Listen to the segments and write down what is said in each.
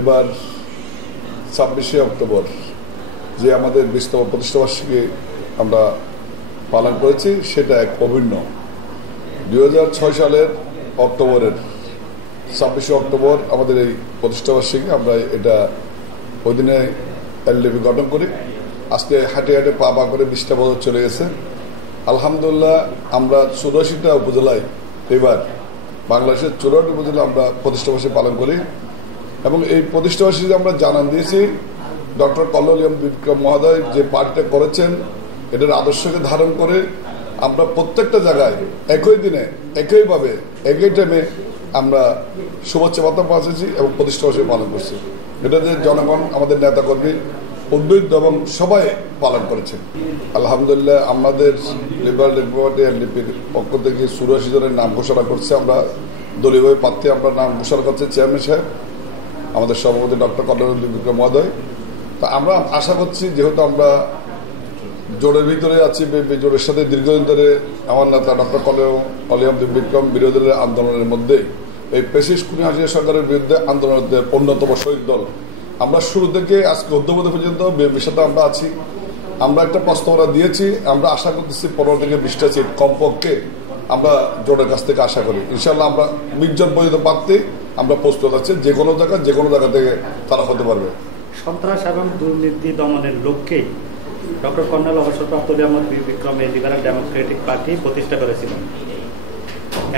এবার ২৬শে অক্টোবর যে আমাদের ২০তম প্রতিষ্ঠাবার্ষিকী আমরা পালন করেছি সেটা এক অভিন্ন ২০০৬ সালের অক্টোবরের ২৬শে অক্টোবর আমাদের এই প্রতিষ্ঠাবার্ষিকী। আমরা এটা ওই দিনে এলডিপি গঠন করি। আজকে হাঁটে হাঁটে পা পা করে ২০টা বছর চলে গেছে। আলহামদুলিল্লাহ আমরা ৮৪টা উপজেলায় এবার বাংলাদেশের ৮৪ উপজেলা আমরা প্রতিষ্ঠাবার্ষিকী পালন করি এবং এই প্রতিষ্ঠাবার্ষিকী আমরা জানান দিয়েছি ডক্টর কল্লোল বিক্রম মহোদয় যে পার্টিটা করেছেন এটার আদর্শকে ধারণ করে আমরা প্রত্যেকটা জায়গায় একই দিনে একইভাবে একই টাইমে আমরা শুভেচ্ছা বার্তা পৌঁছেছি এবং প্রতিষ্ঠাবার্ষিকী পালন করছি। এটা যে জনগণ আমাদের নেতাকর্মী উদ্বুদ্ধ এবং সবাই পালন করেছেন। আলহামদুলিল্লাহ আমাদের লিবারেল পার্টি এলডিপির পক্ষ থেকে ৮৪ জনের নাম ঘোষণা করছে। আমরা দলীয়ভাবে প্রার্থী আমরা নাম ঘোষণা করছি চেয়ারম্যান সাহেব, আমাদের সভাপতি ডক্টর কল্লোল বিক্রম মহোদয়। তা আমরা আশা করছি যেহেতু আমরা জোটের ভিতরে আছি, জোটের সাথে দীর্ঘদিন ধরে আমার নেতা ডক্টর কল্লোল বিক্রম বিরোধী দলের আন্দোলনের মধ্যে এই ফ্যাসিস্ট খুনি হাসিনা সরকারের বিরুদ্ধে আন্দোলনের অন্যতম শহীদ দল। আমরা শুরু থেকে আজকে অদ্যবধি পর্যন্ত বিএনপির সাথে আমরা আছি। আমরা একটা প্রস্তাবনা দিয়েছি, আমরা আশা করতেছি ১৫ থেকে ২০টা সিট কমপক্ষে আমরা জোটের কাছ থেকে আশা করি। ইনশাল্লাহ আমরা ২০ জন পর্যন্ত প্রার্থী আমরা প্রস্তুত আছি, যে কোনো জায়গা থেকে তারা হতে পারবে। সন্ত্রাস এবং দুর্নীতি দমনের লক্ষ্যেই ডক্টর কর্নেল অবসরপ্রাপ্ত বিক্রম লিবারেল ডেমোক্রেটিক পার্টি প্রতিষ্ঠা করেছিলেন।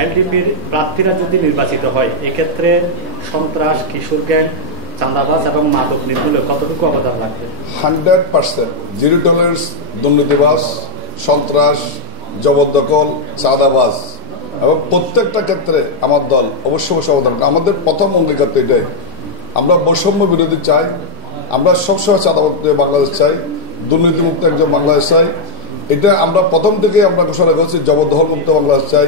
এলডিপির প্রার্থীরা যদি নির্বাচিত হয় এক্ষেত্রে সন্ত্রাস, কিশোর গ্যাং, চাঁদাবাজ এবং মাদক নির্মূলে কতটুকু অবদান লাগবে? 100% জিরো টলারেন্স দুর্নীতিবাজ, সন্ত্রাস, জবরদখল, চাঁদাবাজ এবং প্রত্যেকটা ক্ষেত্রে আমার দল অবশ্যই অবদান। আমাদের প্রথম অঙ্গীকার তো এটাই, আমরা বৈষম্য বিরোধী চাই, আমরা সবসময় চাঁদামুক্ত বাংলাদেশ চাই, দুর্নীতিমুক্ত একজন বাংলাদেশ চাই। এটা আমরা প্রথম থেকে আমরা ঘোষণা করছি। জবরদখল মুক্ত বাংলাদেশ চাই।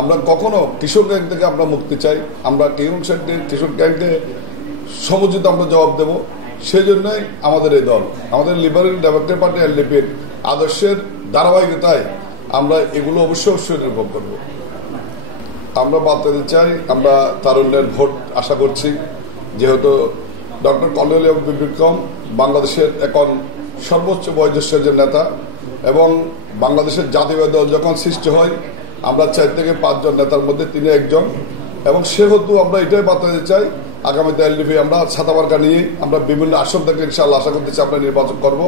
আমরা কখনো কিশোর গ্যাং থেকে আমরা মুক্তি চাই। আমরা কিশোর গ্যাংকে সমুচিত আমরা জবাব দেব। সেই জন্যই আমাদের এই দল, আমাদের লিবারেল ডেমোক্রেটিক পার্টি এলডিপির আদর্শের ধারাবাহিকতায় আমরা এগুলো অবশ্যই নির্ভর করব। আমরা বার্তা দিতে চাই, আমরা তারুণ্যের ভোট আশা করছি। যেহেতু ডক্টর কল্লোল বিক্রম বাংলাদেশের এখন সর্বোচ্চ বয়োজ্যেষ্ঠ নেতা এবং বাংলাদেশের জাতীয় দল যখন সৃষ্টি হয় আমরা ৪ থেকে ৫ জন নেতার মধ্যে তিনি একজন। এবং সেহেতু আমরা এটাই বার্তা দিতে চাই, আগামীতে এলডিপি আমরা ছাতা মার্কা নিয়ে আমরা বিভিন্ন আসন থেকে ইনশাআল্লাহ আশা করতেছি আমরা নির্বাচন করব।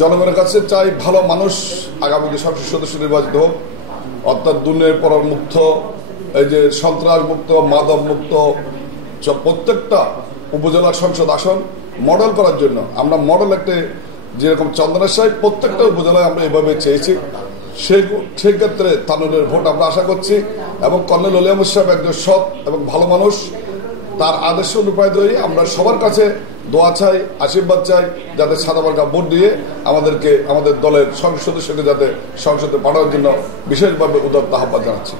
জনগণের কাছে চাই ভালো মানুষ আগামীতে সংসদ সদস্য নির্বাচিত হোক, অর্থাৎ দুর্নীতির পরার মুক্ত, এই যে সন্ত্রাস মুক্ত, মাদক মুক্ত প্রত্যেকটা উপজেলা সংসদ আসন মডেল করার জন্য আমরা মডেল একটা যেরকম চন্দনের সাহেব প্রত্যেকটা উপজেলায় আমরা এভাবে চেয়েছি। সেই ক্ষেত্রে তারুণ্যের ভোট আমরা আশা করছি এবং কর্নেল ওলিয়াম সাহেব একজন সৎ এবং ভালো মানুষ, তার আদর্শ অনুপ্রাণিত হয়ে আমরা সবার কাছে দোয়া চাই, আশীর্বাদ চাই, যাতে সাদা মার্কা ভোট দিয়ে আমাদেরকে আমাদের দলের সংসদ সদস্যকে যাতে সংসদে পাঠানোর জন্য বিশেষভাবে উদাত্ত আহ্বান জানাচ্ছি।